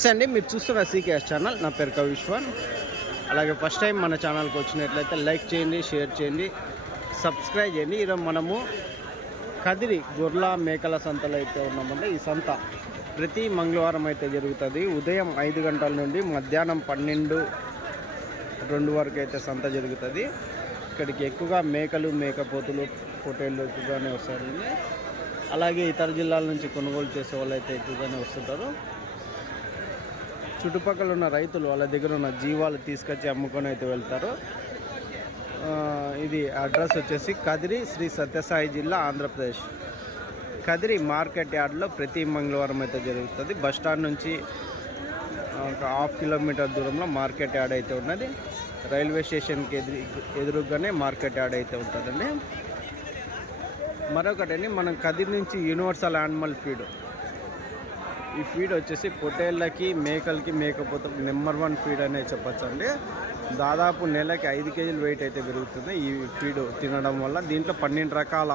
నమస్తే అండి, మీరు చూస్తున్న సీకేఎస్ ఛానల్. నా పేరు కవిశ్వన్. అలాగే ఫస్ట్ టైం మన ఛానల్కి వచ్చినట్లయితే లైక్ చేయండి, షేర్ చేయండి, సబ్స్క్రైబ్ చేయండి. ఈరోజు మనము కదిరి గొర్రెల మేకల సంతలో అయితే ఉన్నామంటే ఈ సంత ప్రతి మంగళవారం అయితే జరుగుతుంది. ఉదయం 5 గంటల నుండి మధ్యాహ్నం 12-2 వరకు అయితే సంత జరుగుతుంది. ఇక్కడికి ఎక్కువగా మేకలు, మేకపోతులు, పొట్టేళ్ళు ఎక్కువగానే వస్తారండి. అలాగే ఇతర జిల్లాల నుంచి కొనుగోలు చేసే వాళ్ళు అయితే ఎక్కువగానే వస్తుంటారు. చుట్టుపక్కల ఉన్న రైతులు వాళ్ళ దగ్గర ఉన్న జీవాలు తీసుకొచ్చి అమ్ముకొని అయితే వెళ్తారు. ఇది అడ్రస్ వచ్చేసి కదిరి, శ్రీ సత్యసాయి జిల్లా, ఆంధ్రప్రదేశ్. కదిరి మార్కెట్ యార్డ్లో ప్రతి మంగళవారం అయితే జరుగుతుంది. బస్టాండ్ నుంచి ఒక 1/2 కిలోమీటర్ దూరంలో మార్కెట్ యార్డ్ అయితే ఉన్నది. రైల్వే స్టేషన్కి ఎదురుగానే మార్కెట్ యార్డ్ అయితే ఉంటుందండి. మరొకటండి, మనం కదిరి నుంచి యూనివర్సల్ యానిమల్ ఫీడ్, ఈ ఫీడ్ వచ్చేసి పొట్టేళ్ళకి, మేకలకి, మేకపోతే నెంబర్ 1 ఫీడ్ అనే చెప్పచ్చు అండి. దాదాపు నెలకి 5 కేజీలు వెయిట్ అయితే పెరుగుతుంది ఈ ఫీడ్ తినడం వల్ల. దీంట్లో 12 రకాల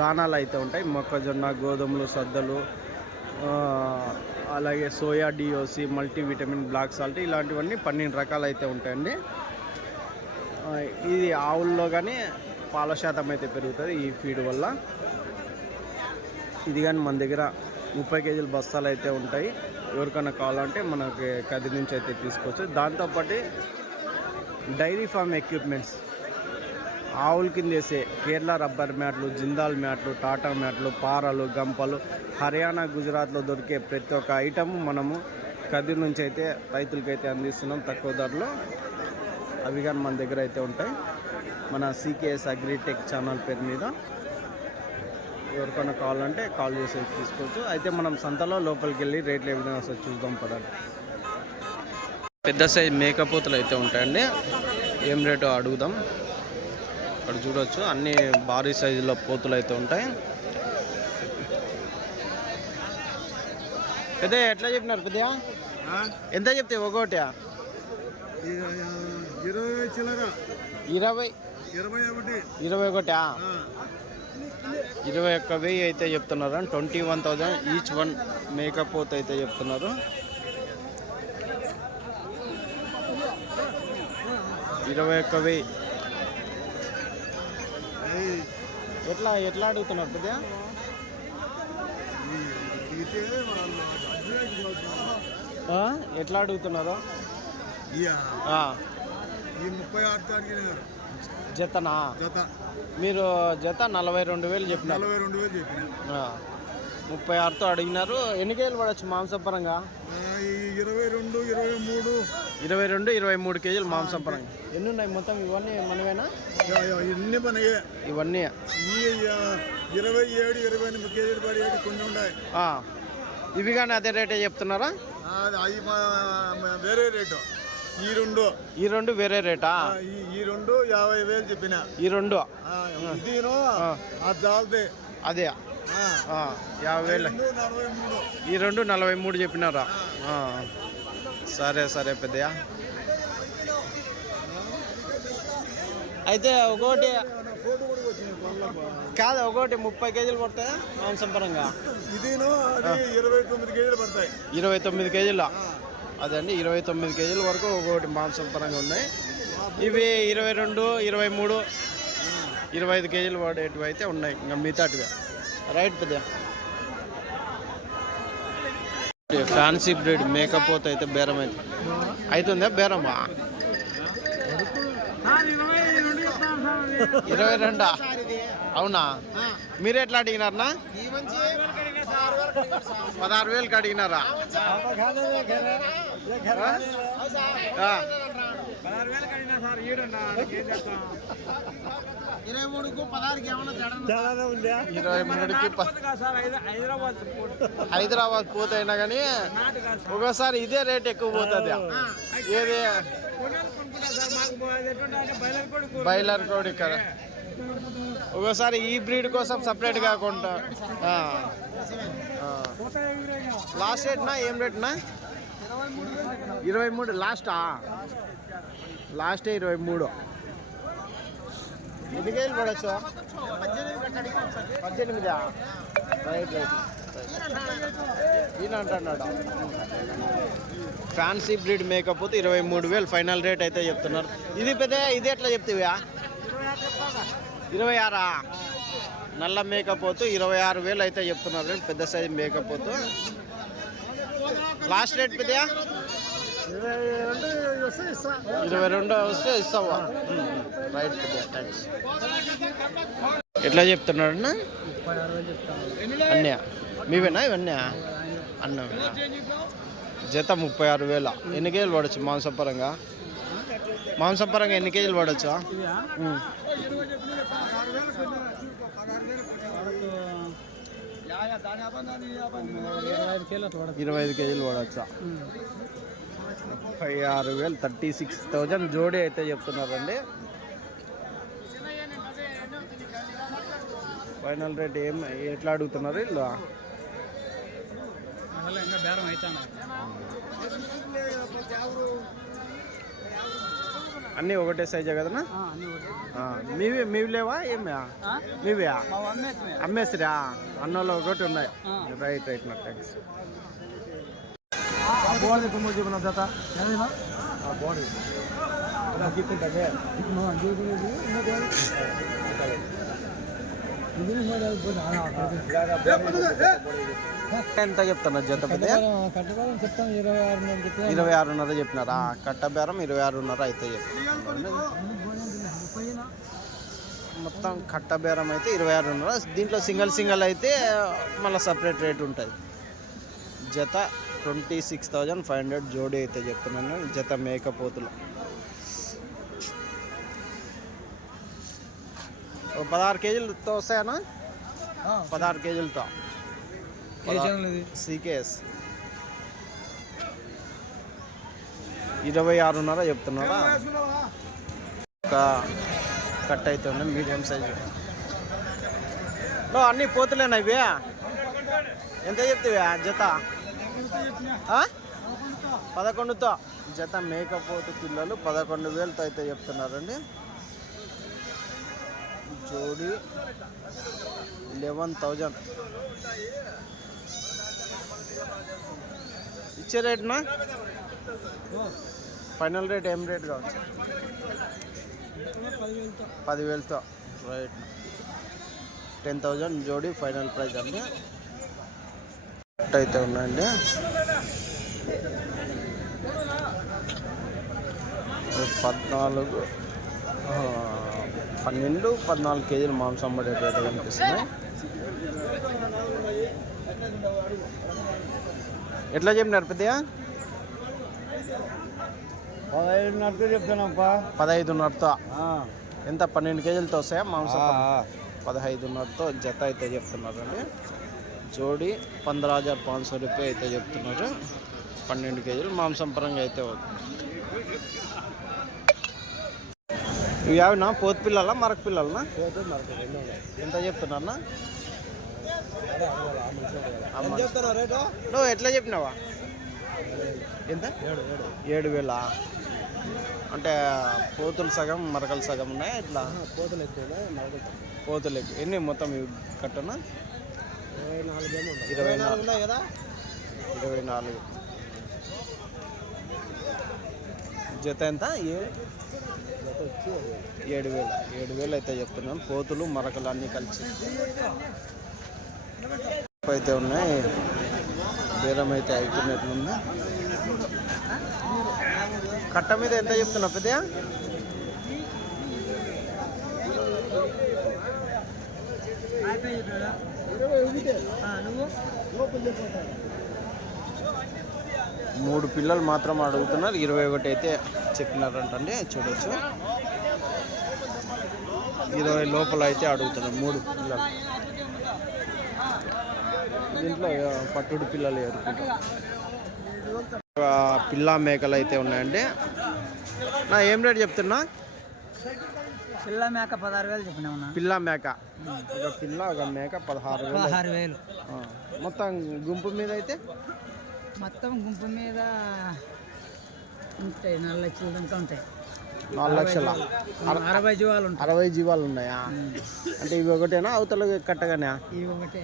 దానాలు అయితే ఉంటాయి. మొక్కజొన్న, గోధుమలు, సద్దలు, అలాగే soya, DOC, multivitamin, black salt, ఇలాంటివన్నీ 12 రకాలు అయితే ఉంటాయండి. ఇది ఆవుల్లో కానీ పాల శాతం అయితే పెరుగుతుంది ఈ ఫీడ్ వల్ల. ఇది కానీ మన దగ్గర 30 కేజీల బస్తాలు అయితే ఉంటాయి. ఎవరికైనా కావాలంటే మనకి కదిరి నుంచి అయితే తీసుకోవచ్చు. దాంతోపాటు డైరీ ఫామ్ ఎక్విప్మెంట్స్, ఆవుల కింద వేసే కేరళ రబ్బర్ మ్యాట్లు, జిందాల్ మ్యాట్లు, టాటా మ్యాట్లు, పారలు, గంపలు, హర్యానా, గుజరాత్లో దొరికే ప్రతి ఒక్క ఐటమ్ మనము కదిరి నుంచి అయితే రైతులకైతే అందిస్తున్నాం తక్కువ ధరలో. అవి కానీ మన దగ్గర అయితే ఉంటాయి మన సీకేఎస్ అగ్రిటెక్ ఛానల్ పేరు మీద. ఎవరికైనా కావాలంటే కాల్ చేసి తీసుకోవచ్చు. అయితే మనం సంతలో లోపలికి వెళ్ళి రేట్లు ఏ విధంగా వస్తుంది చూద్దాం పదండి. పెద్ద సైజ్ మేకపోతులు అయితే ఉంటాయండి. ఏం రేటు అడుగుదాం. ఇక్కడ చూడవచ్చు అన్ని భారీ సైజులో పోతులు అయితే ఉంటాయి. పెద్ద ఎట్లా చెప్పినారు పెద్దయా? ఎంత చెప్తే ఒకటి? 21. 21,000 అయితే చెప్తున్నారు. 21,000 ఈచ్ వన్ మేకపోత్ అయితే చెప్తున్నారు. 21,000 ఎట్లా అడుగుతున్నారు పెద్దయా? ఎట్లా అడుగుతున్నారు? జతనా? మీరు జత 42,000 చెప్పినారు. 36తో అడిగినారు. ఎన్ని కేజీలు పడవచ్చు మాంసపరంగా? 22-23 కేజీలు మాంసపరంగా. ఎన్ని ఉన్నాయి మొత్తం? ఇవన్నీ మనవేనా? ఇవన్నీ 27-28 కేజీలు పడేది కొన్ని ఉన్నాయి. ఇవి కానీ అదే రేటే చెప్తున్నారా? వేరే రేటు. ఈ రెండు వేరే రేటా? ఈ రెండు 50,000 చెప్పిన. ఈ రెండు అదే 50,000. ఈ రెండు 43 చెప్పినారా? సరే పెద్దయా. అయితే ఒకటి కాదు, ఒకటి 30 కేజీలు పడతాయా మాంసం పరంగా? ఇది 29 కేజీలు పడతాయి. 29 కేజీలు అదే అండి. 29 కేజీల వరకు ఒకటి మాంసం పరంగా ఉన్నాయి. ఇవి 22, 23, 25 కేజీలు పడేటివి అయితే ఉన్నాయి. ఇంకా మిగతాటివి రైట్ పెద్ద. ఫ్యాన్సీ బ్రీడ్ మేకపోతే అయితే బేరం అవుతుందా? బేరమా 22? అవునా? మీరు ఎట్లా అడిగినారనా? 16,000కి అడిగినారా? హైదరాబాద్ పోతే అయినా కానీ ఒకసారి ఇదే రేట్ ఎక్కువ పోతుంది. ఏది బాయిలర్ కోడి కదా. ఒకసారి ఈ బ్రీడ్ కోసం సపరేట్ కాకుండా లాస్ట్ రేట్నా? ఏం రేట్నా? 23 లాస్టా? లాస్టే 23. ఎన్ని కేజీలు పడచ్చు? 18. రైట్. ఈయన అంటున్నాడు ఫ్యాన్సీ బ్రీడ్ మేకపోతే 23,000 ఫైనల్ రేట్ అయితే చెప్తున్నారు. ఇది పెద్ద ఇది ఎట్లా చెప్తావా? 26 నల్ల మేకపోతు 26,000 అయితే చెప్తున్నారు. పెద్ద సైజ్ మేకపోతు. లాస్ట్ రేట్ పెద్ద 22 వస్తే ఇస్తావా? రైట్ పెద్ద థ్యాంక్స్. ఎట్లా చెప్తున్నాడు అన్న? అన్నయ్య మీవేనా ఇవన్నీ? అన్న జత 36,000. ఎన్ని కేజీలు పడవచ్చు మాంసపరంగా? మాంసపరంగా ఎన్ని కేజీలు పడవచ్చు? 25 కేజీలు పడవచ్చా? 36,000 36,000 జోడీ అయితే చెప్తున్నారండి. ఫైనల్ రేట్ ఎట్లా అడుగుతున్నారు వీళ్ళు? అన్నీ ఒకటే సైజే కదనా? మీవి లేవా? ఏమి మీవే అమ్మేసిరా? అన్నోళ్ళు ఒకటి ఉన్నాయి. రైట్ రైట్ నా థ్యాంక్స్. ఎంత చెప్తున్నా జత? 26,500 చెప్పినారా? కట్ట బేరం 26,500 అయితే చెప్తున్నారు. మొత్తం కట్ట బేరం అయితే 26,500. దీంట్లో సింగిల్ అయితే మళ్ళీ సపరేట్ రేట్ ఉంటుంది. జత 26,500 జోడీ అయితే చెప్తున్నాను. జత మేకపోతులు 16 కేజీలతో వస్తాయనా? 16 కేజీలతో సీకేఎస్ 26,500 చెప్తున్నారా? ఒక కట్ అయితే ఉన్నాయి మీడియం సైజు. అన్నీ పోతులేనా ఇవి? ఎంత చెప్తావా జత? 11తో జత మేకపోతు పిల్లలు 11,000తో అయితే చెప్తున్నారండి. జోడి 11,000 ఇచ్చే రేట్నా? ఫైనల్ రేట్ ఏం రేట్ కావచ్చు? 10,000తో రైట్. 10,000 జోడి ఫైనల్ ప్రైస్ అండి. అయితే ఉన్నాయండి. 12-14 కేజీలు మాంసం పడేటట్టు కనిపిస్తున్నాయి. ఎట్లా చెప్పినారు పెద్దగా? 15,500 చెప్తానప్పా. 15,500తో ఎంత? 12 కేజీలతో వస్తాయా మాంసం? 15,500తో జత అయితే చెప్తున్నారండి. జోడి 15,500 రూపాయలు అయితే చెప్తున్నారు. 12 కేజీలు మాంసం పరంగా అయితే ఇవి యావినా? పోతు పిల్లలా మరక పిల్లలనా? ఎంత చెప్తున్నా? నువ్వు ఎట్లా చెప్పినావా? ఎంత? 7,000. అంటే పోతులు సగం మరకలు సగం ఉన్నాయా? ఇట్లా పోతులు ఎక్కువ. ఎన్ని మొత్తం కట్టనా? 24 ఉన్నాయి కదా? 24 జత ఎంత? 7,000 అయితే చెప్తున్నాం. పోతులు మరకలు అన్నీ కలిసి అయితే ఉన్నాయి. బేరం అయితే అయిపోయినట్లుంది. కట్ట మీద ఎంత చెప్తున్నా పెద్దయా? 3 పిల్లలు మాత్రం అడుగుతున్నారు. 21 అయితే చెప్పినారంటండి. చూడొచ్చు 20 లోపల అయితే అడుగుతున్నారు 3 పిల్లలు. దీంట్లో పట్టుడు పిల్లలు పిల్ల మేకలు అయితే ఉన్నాయండి. నా ఏం రేట్ చెప్తున్నా? పిల్ల మేక 16,000 చెప్పినా. పిల్ల మేక ఒక పిల్ల ఒక మేక 16,000. మొత్తం గుంపు మీద అయితే మొత్తం గుంపు మీద ఉంటాయి 4 లక్షల దాకా ఉంటాయి. 4 లక్షల 60 జీవాలు ఉంటాయి. 60 జీవాలు ఉన్నాయా? అంటే ఇవి ఒకటేనా? అవతల కట్టగానే ఇవి ఒకటే.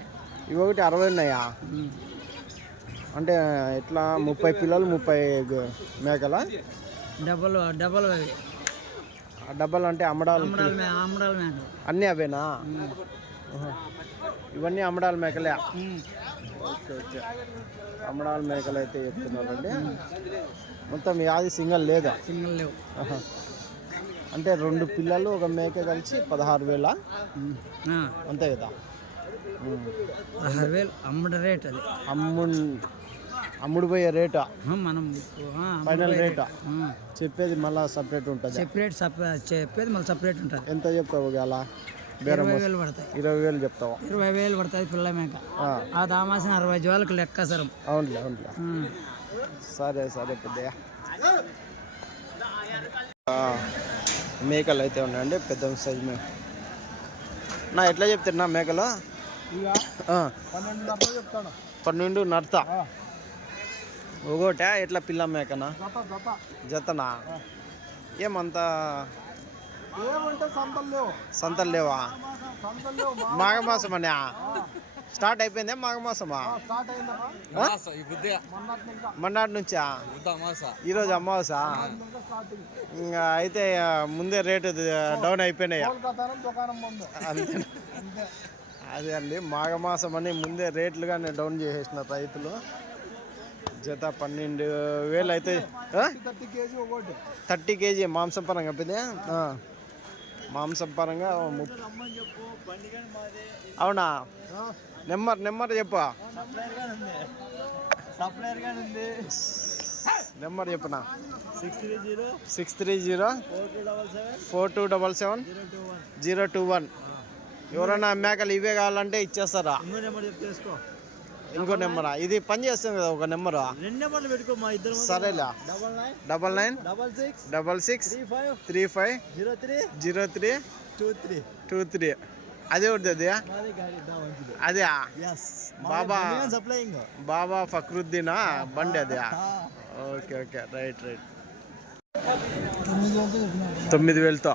ఇవి ఒకటి 60 ఉన్నాయా? అంటే ఎట్లా 30 పిల్లలు 30 మేకల? డబల్ అవి డబ్బలు అంటే అమ్మడాలు అమ్మడాల మేకలు అన్నీ అవేనా? ఇవన్నీ అమ్మడాల మేకలే. ఓకే ఓకే, అమ్మడాల మేకలు అయితే చెప్తున్నారండి. మొత్తం యాది సింగల్ లేదా? సింగల్ లేవు. అంటే 2 పిల్లలు ఒక మేక కలిసి 16,000 అంతే కదా? 16,000 అమ్మడ రేట్ అది. అమ్ముడు పోయే రేటా? మనం ఫైనల్ రేటా? చెప్పేది మళ్ళీ సపరేట్ ఉంటుంది? చెప్పేది మళ్ళీ సపరేట్ ఉంటుంది. ఎంత చెప్తావు అలా? 20,000 పడతాయి. 20,000 చెప్తావా? 20,000 పడుతుంది పిల్ల మేక. ఆ దామాసిన 60 వాళ్ళకి లెక్క సరం. అవునులే అవునులే. సరే సరే పెద్దయ్య. మేకలు అయితే ఉన్నాయండి, పెద్ద సైజు మేక. నా ఎట్లా చెప్తున్నా మేకలు? 12 నడత ఒకటే. ఎట్లా పిల్ల మేకనా? జతనా? ఏమంతా సంతలు లేవా? మాఘమాసం అనే స్టార్ట్ అయిపోయిందే? మాఘమాసమా? మొన్నటి నుంచా? ఈరోజు అమావాస. ఇంకా అయితే ముందే రేటు డౌన్ అయిపోయినాయి. అంతే. అదే అండి, మాఘమాసం అని ముందే రేట్లుగానే డౌన్ చేసేసిన రైతులు. జత 12,000 అయితే 30 కేజీ మాంసం పరంగా పెద్ద మాంసం పరంగా అవునా? నెంబర్ చెప్పు. నెంబర్ చెప్పునా? 630 4277 021. ఎవరైనా మేకలు ఇవే కావాలంటే ఇచ్చేస్తారా? ఇంకో నెంబరా? ఇది పని చేస్తుంది కదా ఒక నెంబరు? 2 నెంబర్లు పెట్టుకో మా ఇద్దరు. సరేలా. 99 66 35 03 23. అదే ఉంటుంది అదే బాబా ఫక్రుద్దీనా బండి అదే? Okay okay, right. 9,000తో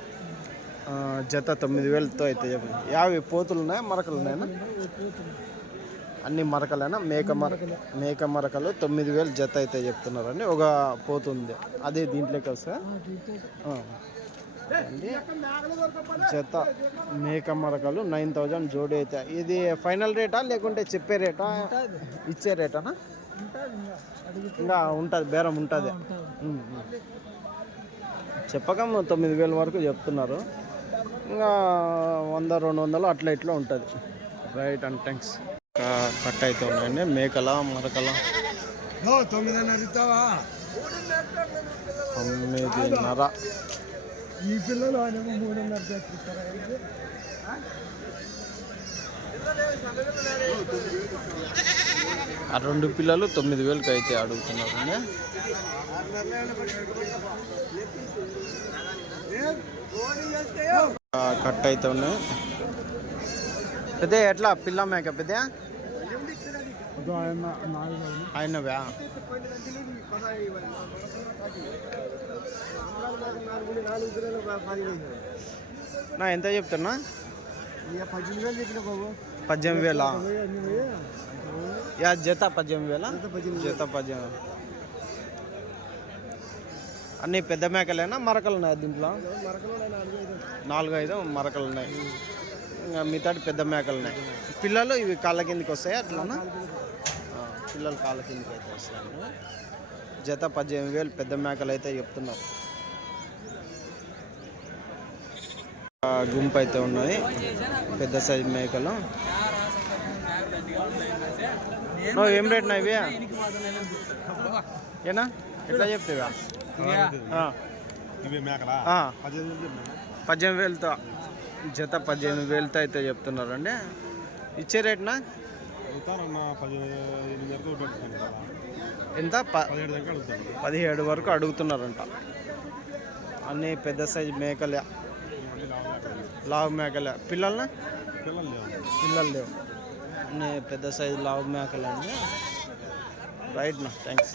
జత 9,000తో అయితే చెప్పండి. యాభై పోతులు ఉన్నాయా? మరకలు ఉన్నాయా? అన్ని మరకలేనా? మేక మరకలు 9,000 జత అయితే చెప్తున్నారండి. ఒక పోతుంది అదే దీంట్లోకి వస్తే జత మేక మరకలు 9,000 జోడి అయితే. ఇది ఫైనల్ రేటా లేకుంటే చెప్పే రేటా? ఇచ్చే రేటానా? ఇంకా ఉంటుంది, బేరం ఉంటుంది. చెప్పకం 9,000 వరకు చెప్తున్నారు. ఇంకా 100-200 అట్లా ఇట్లా ఉంటుంది. Right and thanks. కట్ అయితే ఉన్నాయండి మేకల మరకల. 9:30. ఈ పిల్లలు 3:30. ఆ 2 పిల్లలు 9,000కి అయితే అడుగుతున్నారండి. కట్ అయితే ఉన్నాయి. పెద్ద ఎట్లా పిల్ల మేక పెద్ద? ఆయనవా? నా ఎంత చెప్తున్నా? 18,000. జత 18,000. జత 18,000. అన్నీ పెద్ద మేకలేనా? మరకలు ఉన్నాయి దీంట్లో? 4-5 మరకలు ఉన్నాయి. ఇంకా మిగతాటి పెద్ద మేకలు ఉన్నాయి. పిల్లలు ఇవి కాళ్ళ కిందకి వస్తాయి అట్లానా? పిల్లలు కాళ్ళ కిందకి అయితే వస్తాయి. జత 18,000 పెద్ద మేకలు అయితే చెప్తున్నారు. గుంపు అయితే ఉన్నది పెద్ద సైజు మేకలు. ఏం రేట్ నా ఇవి? ఏనా ఎట్లా చెప్తావా? 18,000తో జత 18,000తో అయితే చెప్తున్నారండి. ఇచ్చే రేట్నా? ఎంత? 17 వరకు అడుగుతున్నారంట. అన్నీ పెద్ద సైజు మేకలే, లావు మేకలే. పిల్లలు లేవు. అన్నీ పెద్ద సైజు లావు మేకలే అండి. రైట్ నా థ్యాంక్స్.